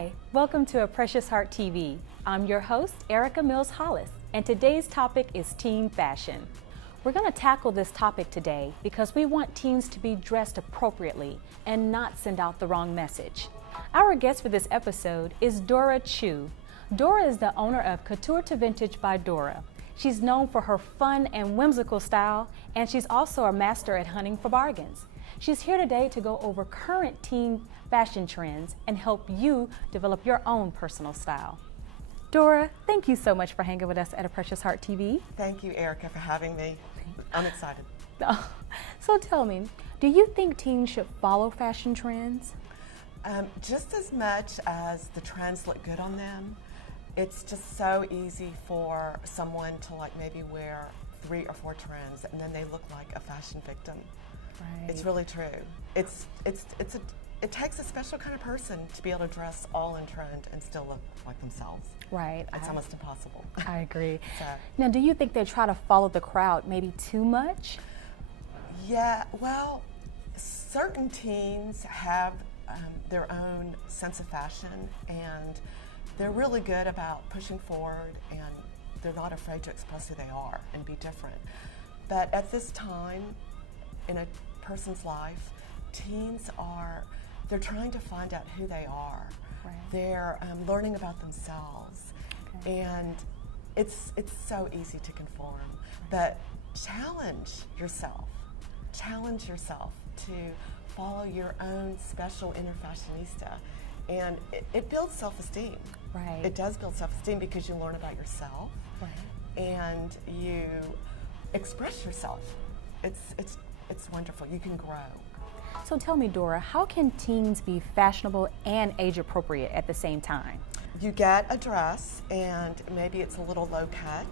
Hi, welcome to A Precious Heart TV. I'm your host, Erica Mills-Hollis, and today's topic is teen fashion. We're going to tackle this topic today because we want teens to be dressed appropriately and not send out the wrong message. Our guest for this episode is Dora Chu. Dora is the owner of Couture to Vintage by Dora. She's known for her fun and whimsical style, and she's also a master at hunting for bargains. She's here today to go over current teen fashion trends and help you develop your own personal style. Dora, thank you so much for hanging with us at A Precious Heart TV. Thank you, Erica, for having me. I'm excited. So tell me, do you think teens should follow fashion trends? Just as much as the trends look good on them, it's just so easy for someone to maybe wear 3 or 4 trends and then they look like a fashion victim. Right. It's really true. It takes a special kind of person to be able to dress all in trend and still look like themselves. Right. It's almost impossible. I agree. So, now, do you think they try to follow the crowd maybe too much? yeah, well, certain teens have their own sense of fashion, and they're really good about pushing forward, and they're not afraid to express who they are and be different. But at this time in a person's life, teens they're trying to find out who they are. Right. They're learning about themselves, and it's so easy to conform. But challenge yourself to follow your own special inner fashionista, and it builds self-esteem. Right. It does build self-esteem because you learn about yourself, Right. and you express yourself. It's wonderful. You can grow. So tell me, Dora, how can teens be fashionable and age appropriate at the same time? You get a dress, and maybe it's a little low cut.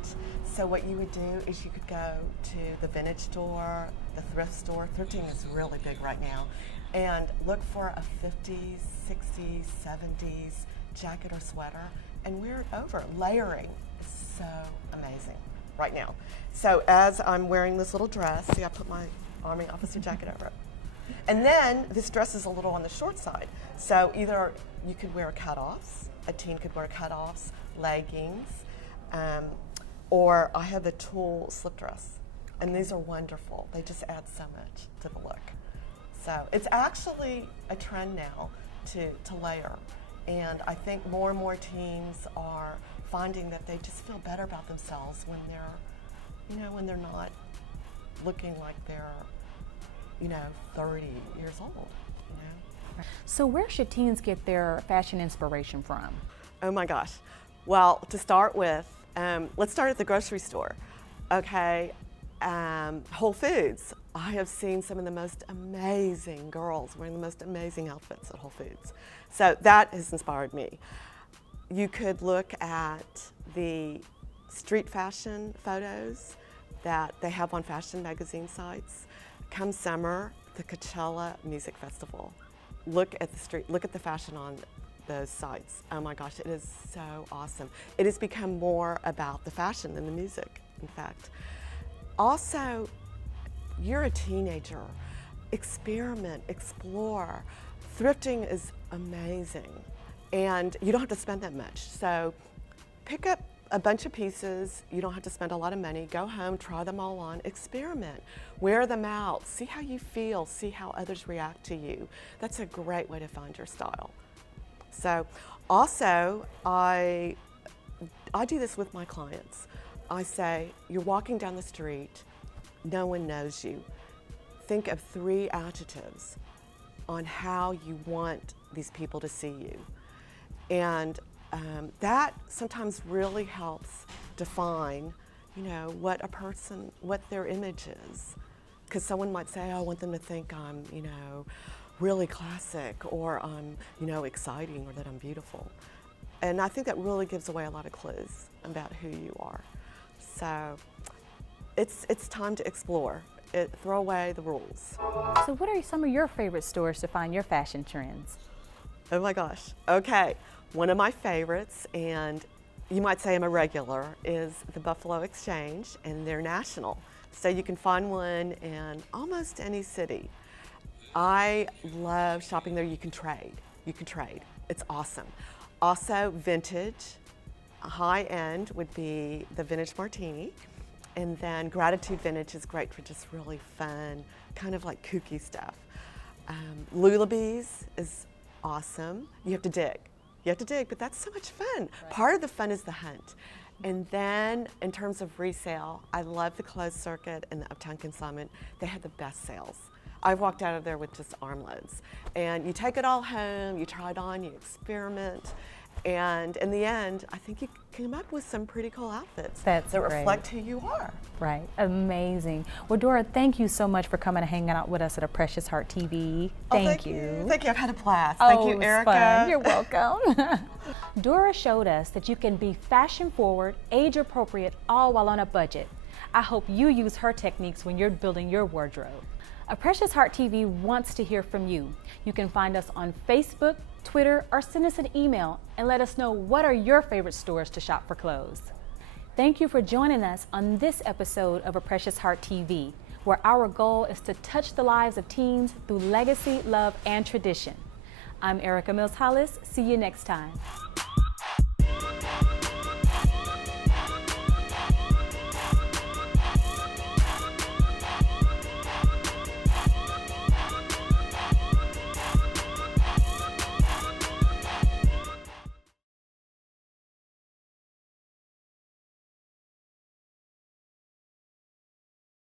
So what you would do is you could go to the vintage store, the thrift store. Thrifting is really big right now. And look for a 50s, 60s, 70s jacket or sweater and wear it over. Layering is so amazing right now. So as I'm wearing this little dress, see, I put my Army officer jacket over it. And then this dress is a little on the short side. So either you could wear cutoffs, a teen could wear cutoffs, leggings, or I have a tulle slip dress. And these are wonderful. They just add so much to the look. So it's actually a trend now to layer. And I think more and more teens are finding that they just feel better about themselves when they're not looking like they're 30 years old. So where should teens get their fashion inspiration from? Oh my gosh. Well, to start with, let's start at the grocery store. Okay, Whole Foods. I have seen some of the most amazing girls wearing the most amazing outfits at Whole Foods. So that has inspired me. You could look at the street fashion photos that they have on fashion magazine sites. Come summer, the Coachella Music Festival. Look at the fashion on those sites. Oh my gosh, it is so awesome. It has become more about the fashion than the music, in fact. Also, you're a teenager. Experiment, explore. Thrifting is amazing, and you don't have to spend that much. So pick up a bunch of pieces. You don't have to spend a lot of money. Go home, try them all on, experiment, wear them out, see how you feel, see how others react to you. That's a great way to find your style. So also, I do this with my clients. I say, you're walking down the street, no one knows you. Think of 3 adjectives on how you want these people to see you. And that sometimes really helps define, what their image is. Because someone might say, oh, I want them to think I'm, really classic, or I'm, exciting, or that I'm beautiful. And I think that really gives away a lot of clues about who you are. So it's time to explore. Throw away the rules. So what are some of your favorite stores to find your fashion trends? Oh my gosh. Okay. One of my favorites, and you might say I'm a regular, is the Buffalo Exchange, and they're national. So you can find one in almost any city. I love shopping there. You can trade. It's awesome. Also vintage, high end would be the vintage martini. And then gratitude vintage is great for just really fun, kind of like kooky stuff. Lullabies is awesome. You have to dig. You have to dig, but that's so much fun. Right. Part of the fun is the hunt. And then in terms of resale, I love the closed circuit and the Uptown Consignment. They have the best sales. I've walked out of there with just armloads. And you take it all home, you try it on, you experiment. And in the end, I think you came up with some pretty cool outfits that reflect who you are. Right, amazing. Well, Dora, thank you so much for coming and hanging out with us at A Precious Heart TV. Thank you. Thank you, I've had a blast. Thank you, Erica. Fun. You're welcome. Dora showed us that you can be fashion forward, age appropriate, all while on a budget. I hope you use her techniques when you're building your wardrobe. A Precious Heart TV wants to hear from you. You can find us on Facebook, Twitter, or send us an email and let us know what are your favorite stores to shop for clothes. Thank you for joining us on this episode of A Precious Heart TV, where our goal is to touch the lives of teens through legacy, love, and tradition. I'm Erica Mills-Hollis. See you next time.